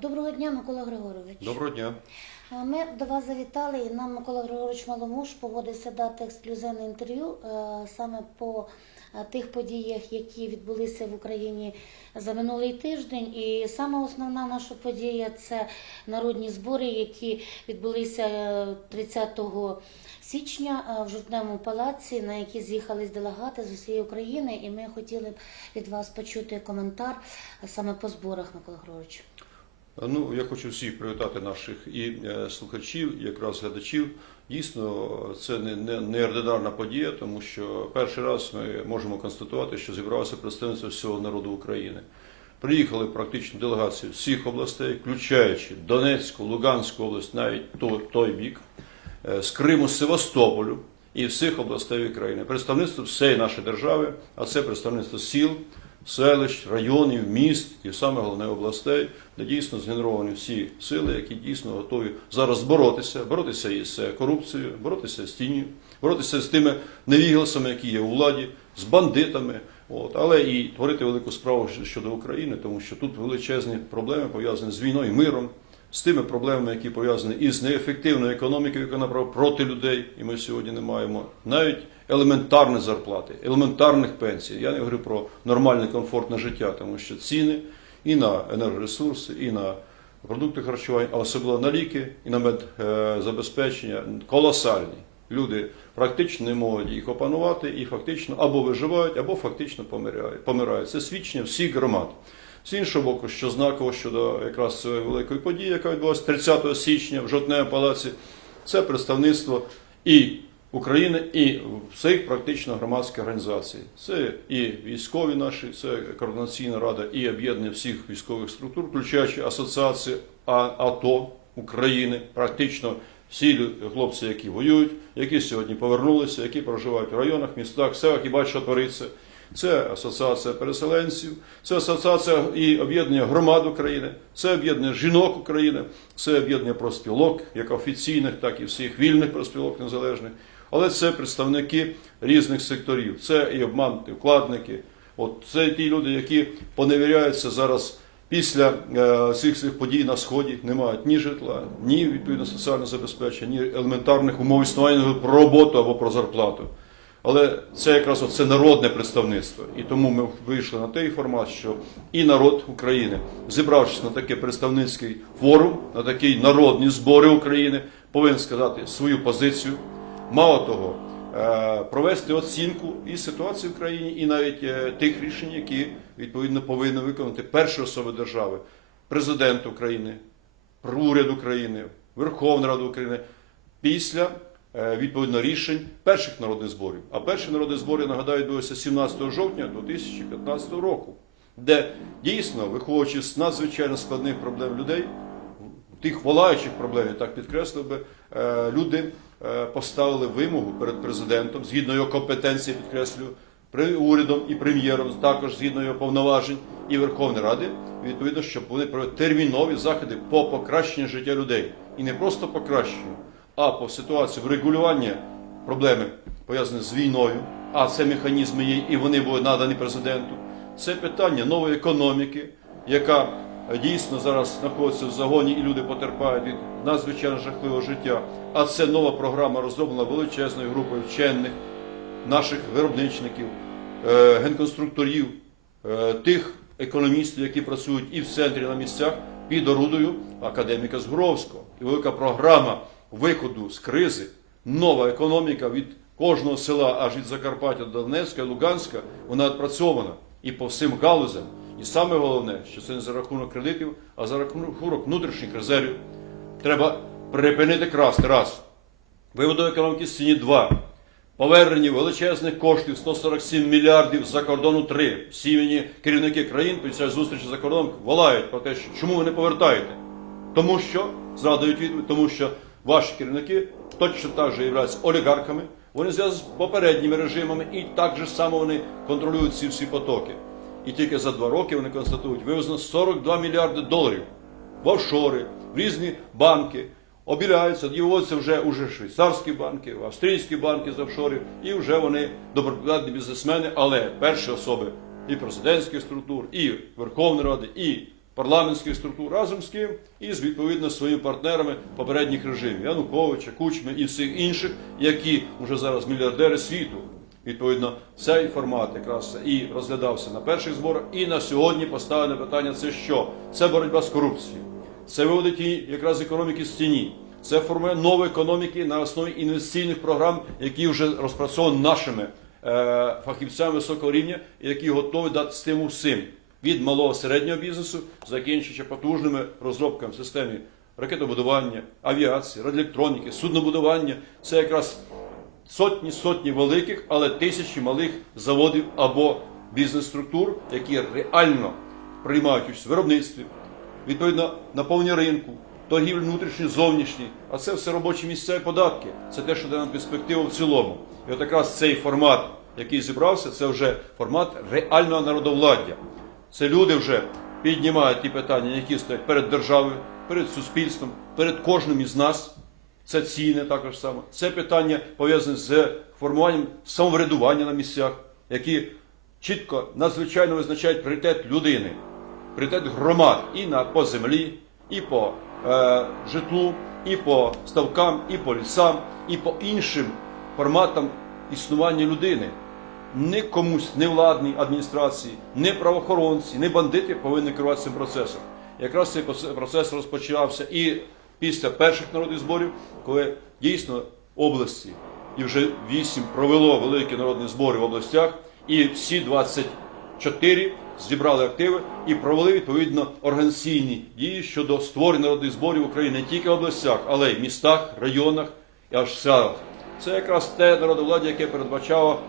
Доброго дня, Микола Григорович. Доброго дня. Ми до вас завітали, і нам Микола Григорович Маломуш погодився дати ексклюзивне інтерв'ю е, саме по е, тих подіях, які відбулися в Україні за минулий тиждень. І саме основна наша подія це народні збори, які відбулися е, 30 січня е, в жовтневому палаці, на які з'їхались делегати з усієї України. І ми хотіли б від вас почути коментар саме по зборах, Микола Григорович. Ну, я хочу всіх привітати наших і е, слухачів, і якраз глядачів. Дійсно, це не, не, неординарна подія, тому що перший раз ми можемо констатувати, що зібралося представництво всього народу України. Приїхали практично делегації всіх областей, включаючи Донецьку, Луганську область, навіть той, той бік, е, з Криму, з Севастополю і всіх областей України. Представництво всієї нашої держави, а це представництво сіл, селищ, районів, міст і саме головне областей, де дійсно згенеровані всі сили, які дійсно готові зараз боротися, боротися із е, корупцією, боротися з тінню, боротися з тими невігласами, які є у владі, з бандитами. От, але і творити велику справу щодо України, тому що тут величезні проблеми пов'язані з війною, миром, з тими проблемами, які пов'язані із неефективною економікою, яка направ проти людей, і ми сьогодні не маємо навіть елементарні зарплати, елементарних пенсій. Я не говорю про нормальне комфортне життя, тому що ціни і на енергоресурси, і на продукти харчування, а особливо на ліки і на медзабезпечення колосальні. Люди практично не можуть їх опанувати і фактично або виживають, або фактично помирають. помирають. Це свідчення всіх громад. З іншого боку, що знаково щодо якраз цієї великої події, яка відбулася 30 січня в Жовтневому палаці, це представництво і України, і всіх практично громадських організацій. Це і військові наші, це координаційна рада, і об'єднання всіх військових структур, включаючи асоціації АТО України, практично всі хлопці, які воюють, які сьогодні повернулися, які проживають в районах, містах, селах і бачать, що твориться. Це асоціація переселенців, це асоціація і об'єднання громад України, це об'єднання жінок України, це об'єднання профспілок, як офіційних, так і всіх вільних профспілок незалежних. Але це представники різних секторів. Це і обманути вкладники. От це ті люди, які поневіряються зараз після е, цих цих подій на сході, не мають ні житла, ні відповідно соціального забезпечення, ні елементарних умов існування про роботу або про зарплату. Але це якраз це народне представництво. І тому ми вийшли на той формат, що і народ України, зібравшись на такий представницький форум, на такі народні збори України, повинен сказати свою позицію. Мало того, е, провести оцінку і ситуації в країні, і навіть е, тих рішень, які відповідно повинні виконати перші особи держави, президент України, уряд України, Верховна Рада України після відповідно рішень перших народних зборів. А перші народні збори, нагадаю, відбулися 17 жовтня 2015 року, де дійсно, виходячи з надзвичайно складних проблем людей, тих волаючих проблем, я так підкреслив би, е, люди е, поставили вимогу перед президентом, згідно його компетенції, підкреслюю, при урядом і прем'єром, також згідно його повноважень і Верховної Ради, відповідно, щоб вони провели термінові заходи по покращенню життя людей. І не просто покращенню, а по ситуації врегулювання проблеми пов'язані з війною, а це механізми є, і вони були надані президенту. Це питання нової економіки, яка дійсно зараз знаходиться в загоні, і люди потерпають від надзвичайно жахливого життя. А це нова програма розроблена величезною групою вчених, наших виробничників, е, генконструкторів, е, тих економістів, які працюють і в центрі на місцях під орудою академіка Згуровського. І велика програма виходу з кризи, нова економіка від кожного села, аж від Закарпаття до Донецька, Луганська, вона відпрацьована і по всім галузям. І саме головне, що це не за рахунок кредитів, а за рахунок внутрішніх резервів. Треба припинити красти раз. Виводу економіки з ціні 2. Повернення величезних коштів 147 мільярдів за кордону 3. Всі мені керівники країн під час зустрічі за кордоном волають про те, що чому ви не повертаєте. Тому що, зрадують відповідь, тому що ваші керівники точно так же являються олігархами, вони зв'язані з попередніми режимами і так же само вони контролюють ці всі потоки. І тільки за два роки вони констатують, вивезено 42 мільярди доларів в офшори, в різні банки, обіляються, діваються вже уже швейцарські банки, австрійські банки з офшорів, і вже вони добропорядні бізнесмени, але перші особи і президентських структур, і Верховної Ради, і парламентських структур разом з ким і з відповідно своїми партнерами попередніх режимів Януковича, Кучми і всіх інших, які вже зараз мільярдери світу. Відповідно, цей формат якраз і розглядався на перших зборах, і на сьогодні поставлене питання: це що? Це боротьба з корупцією, це виводить її якраз економіки з тіні. Це формує нові економіки на основі інвестиційних програм, які вже розпрацьовані нашими е, фахівцями високого рівня, які готові дати стимул всім від малого середнього бізнесу, закінчуючи потужними розробками в системі ракетобудування, авіації, радіоелектроніки, суднобудування. Це якраз сотні сотні великих, але тисячі малих заводів або бізнес-структур, які реально приймають участь в виробництві, відповідно наповнення ринку, торгівлі внутрішні, зовнішні. А це все робочі місця і податки. Це те, що дає нам перспективу в цілому. І от якраз цей формат, який зібрався, це вже формат реального народовладдя. Це люди вже піднімають ті питання, які стоять перед державою, перед суспільством, перед кожним із нас. Це ціни також саме. Це питання пов'язане з формуванням самоврядування на місцях, які чітко надзвичайно визначають пріоритет людини, пріоритет громад і на по землі, і по е, житлу, і по ставкам, і по лісам, і по іншим форматам існування людини. Не комусь, не владній адміністрації, не правоохоронці, не бандити повинні керувати цим процесом. Якраз цей процес розпочався і після перших народних зборів, коли дійсно області і вже вісім провело великі народні збори в областях, і всі 24 зібрали активи і провели відповідно організаційні дії щодо створення народних зборів України не тільки в областях, але й в містах, районах і аж селах. Це якраз те народовладдя, яке передбачало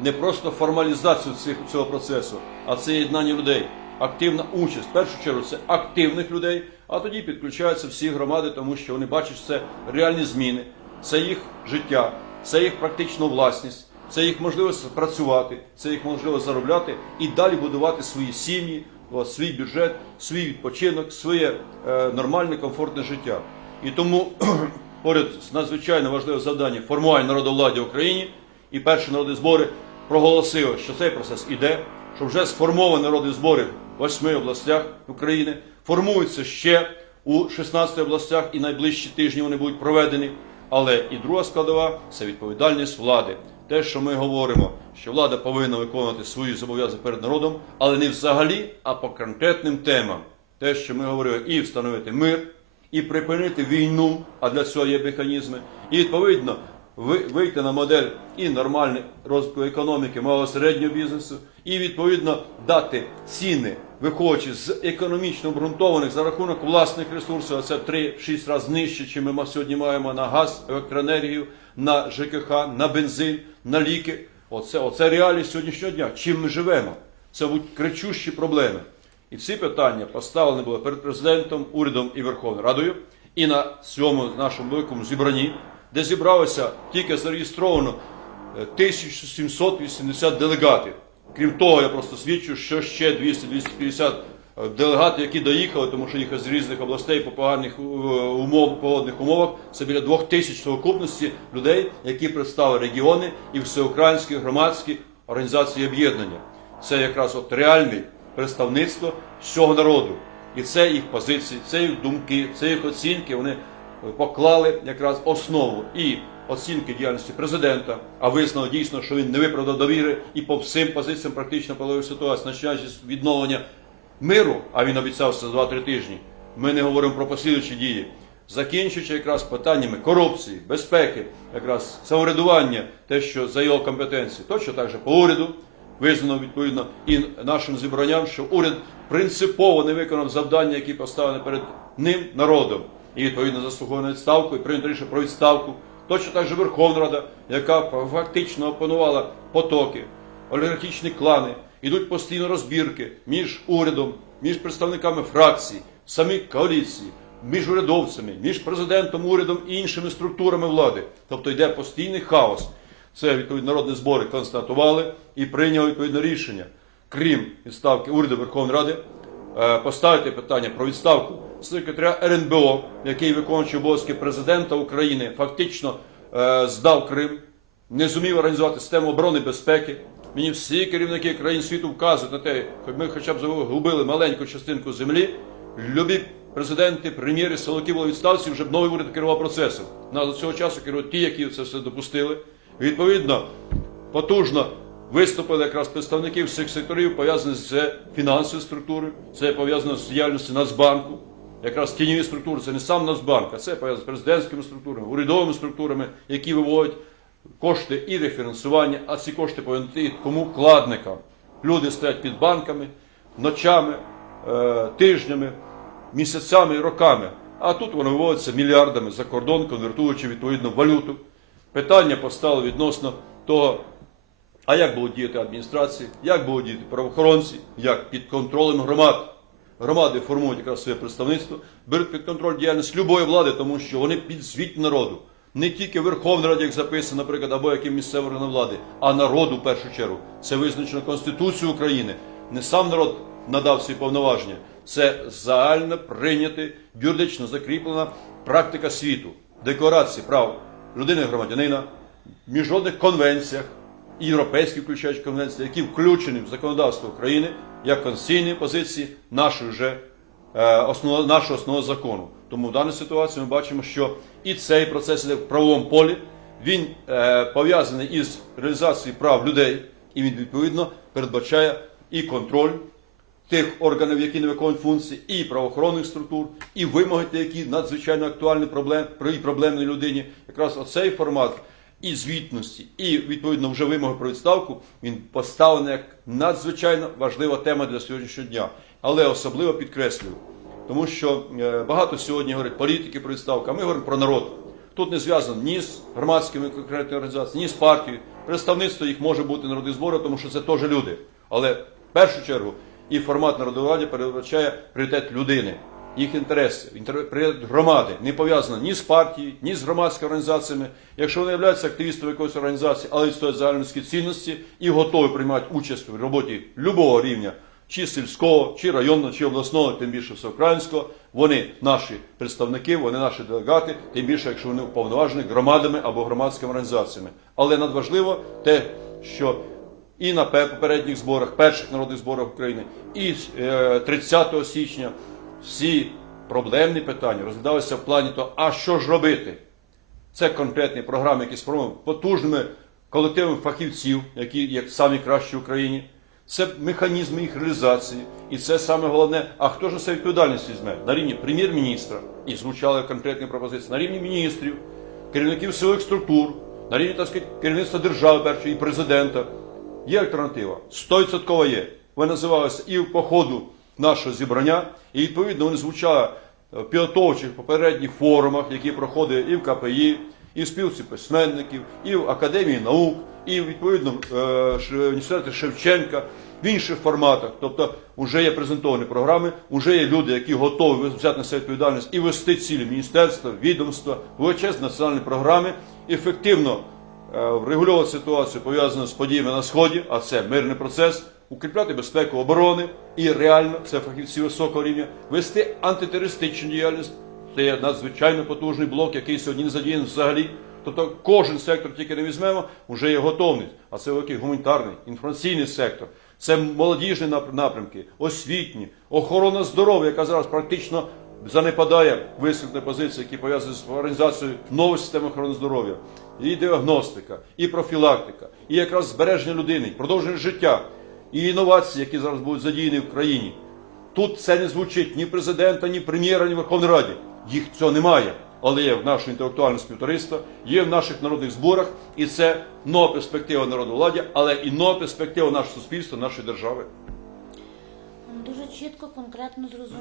не просто формалізацію цих, цього процесу, а це єднання людей, активна участь. В першу чергу це активних людей, а тоді підключаються всі громади, тому що вони бачать, що це реальні зміни, це їх життя, це їх практична власність, це їх можливість працювати, це їх можливість заробляти і далі будувати свої сім'ї, свій бюджет, свій відпочинок, своє е, нормальне, комфортне життя. І тому поряд з надзвичайно важливим завданням формування народовладдя в Україні і перші народні збори проголосили, що цей процес іде, що вже сформовані народні збори в восьми областях України, формуються ще у 16 областях і найближчі тижні вони будуть проведені. Але і друга складова це відповідальність влади. Те, що ми говоримо, що влада повинна виконувати свої зобов'язання перед народом, але не взагалі, а по конкретним темам. Те, що ми говорили, і встановити мир, і припинити війну, а для цього є механізми, і відповідно вийти на модель і нормальний розвитку економіки, малого середнього бізнесу, і відповідно дати ціни, виходячи з економічно обґрунтованих за рахунок власних ресурсів, а це в 3-6 разів нижче, чим ми сьогодні маємо на газ, електроенергію, на ЖКХ, на бензин, на ліки. Оце, оце реалії сьогоднішнього дня. Чим ми живемо? Це будуть кричущі проблеми. І ці питання поставлені були перед президентом, урядом і Верховною Радою. І на цьому нашому великому зібранні, де зібралося тільки зареєстровано е, 1780 делегатів. Крім того, я просто свідчу, що ще 200-250 е, делегатів, які доїхали, тому що їхали з різних областей по поганих е, умов, погодних умовах. Це біля двох тисяч совокупності людей, які представили регіони і всеукраїнські громадські організації об'єднання. Це якраз от реальне представництво всього народу. І це їх позиції, це їх думки, це їх оцінки. Вони поклали якраз основу і оцінки діяльності президента, а визнано дійсно, що він не виправдав довіри і по всім позиціям практично половив ситуацію, починаючи з відновлення миру, а він обіцяв це за 2-3 тижні. Ми не говоримо про послідуючі дії. Закінчуючи якраз питаннями корупції, безпеки, якраз самоврядування, те, що за його компетенції, точно так же по уряду визнано відповідно і нашим зібранням, що уряд принципово не виконав завдання, які поставлені перед ним народом, і відповідно заслуговує на відставку і прийнято рішення про відставку. Точно так же Верховна Рада, яка фактично опанувала потоки, олігархічні клани, ідуть постійно розбірки між урядом, між представниками фракцій, самі коаліції, між урядовцями, між президентом, урядом і іншими структурами влади. Тобто йде постійний хаос. Це відповідно народні збори констатували і прийняли відповідне рішення, крім відставки уряду Верховної Ради, е, поставити питання про відставку секретаря РНБО, який виконуючи обов'язки президента України, фактично е, здав Крим, не зумів організувати систему оборони безпеки, Мені всі керівники країн світу вказують на те, хоч ми хоча б загубили маленьку частинку землі, любі президенти, прем'єри, силовики були відставці, вже б новий уряд керував процесом. На до цього часу керують ті, які це все допустили. Відповідно, потужно виступили якраз представники всіх секторів, пов'язані з фінансовою структурою, це пов'язано з діяльністю Нацбанку. Якраз тіньові структури це не сам Нацбанк, а це пов'язано з президентськими структурами, урядовими структурами, які виводять кошти і рефінансування, а ці кошти повинні йти кому вкладникам. Люди стоять під банками ночами, е, тижнями, місяцями роками. А тут вони виводяться мільярдами за кордон, конвертуючи відповідну валюту. Питання постало відносно того, а як будуть діяти адміністрації, як будуть діяти правоохоронці, як під контролем громад. Громади формують якраз своє представництво, беруть під контроль діяльність любої влади, тому що вони підзвітні народу. Не тільки в Верховній Раді, як записано, наприклад, або яким місцевим органам влади, а народу в першу чергу. Це визначено Конституцією України. Не сам народ надав ці повноваження. Це загально прийнята, юридично закріплена практика світу, декларації прав людини громадянина, в міжнародних конвенціях, і європейські включаючи конвенції, які включені в законодавство України як конституційні позиції нашої вже е, основного, нашого основного закону. Тому в даній ситуації ми бачимо, що і цей процес іде в правовому полі, він е, пов'язаний із реалізацією прав людей, і він відповідно передбачає і контроль тих органів, які не виконують функції, і правоохоронних структур, і вимоги, які надзвичайно актуальні проблем, і проблемній людині. Якраз оцей формат і звітності, і відповідно вже вимоги про відставку, він поставлений як надзвичайно важлива тема для сьогоднішнього дня. Але особливо підкреслюю, тому що е, багато сьогодні говорять політики про відставку, а ми говоримо про народ. Тут не зв'язано ні з громадськими конкретними організаціями, ні з партією. Представництво їх може бути народні збори, тому що це теж люди. Але в першу чергу і формат народовладдя передбачає пріоритет людини, їх інтереси, інтер- громади, не пов'язано ні з партією, ні з громадськими організаціями. Якщо вони являються активістами якоїсь організації, але відстоюють загальницькі цінності і готові приймати участь в роботі любого рівня, чи сільського, чи районного, чи обласного, тим більше всеукраїнського, вони наші представники, вони наші делегати, тим більше, якщо вони уповноважені громадами або громадськими організаціями. Але надважливо те, що і на попередніх зборах, перших народних зборах України, і е, 30 січня всі проблемні питання розглядалися в плані того, а що ж робити? Це конкретні програми, які сформовані потужними колективами фахівців, які є самі кращі в Україні. Це механізми їх реалізації. І це саме головне. А хто ж на це відповідальність візьме? На рівні прем'єр-міністра, і звучали конкретні пропозиції, на рівні міністрів, керівників силових структур, на рівні так сказати, керівництва держави першої і президента. Є альтернатива. 100% є. Вони називалися і в походу нашого зібрання, і відповідно вони звучали в підготовчих попередніх форумах, які проходили і в КПІ, і в спілці письменників, і в Академії наук, і відповідно в е, університеті Шевченка, в інших форматах. Тобто вже є презентовані програми, вже є люди, які готові взяти на себе відповідальність і вести цілі міністерства, відомства, величезні національні програми, ефективно е, врегульовувати ситуацію пов'язану з подіями на сході, а це мирний процес, укріпляти безпеку оборони і реально це фахівці високого рівня, вести антитерористичну діяльність. Це є надзвичайно потужний блок, який сьогодні не задіяний взагалі. Тобто кожен сектор, тільки не візьмемо, вже є готовність. А це великий гуманітарний, інформаційний сектор, це молодіжні напрямки, освітні, охорона здоров'я, яка зараз практично занепадає висвітлені позиції, які пов'язані з організацією нової системи охорони здоров'я, і діагностика, і профілактика, і якраз збереження людини, продовження життя, і інновації, які зараз будуть задіяні в країні. Тут це не звучить ні президента, ні прем'єра, ні Верховної Раді. Їх цього немає. Але є в нашому інтелектуальному співтоваристві, є в наших народних зборах, і це нова перспектива народу влади, але і нова перспектива нашого суспільства, нашої держави. Дуже чітко, конкретно зрозуміло.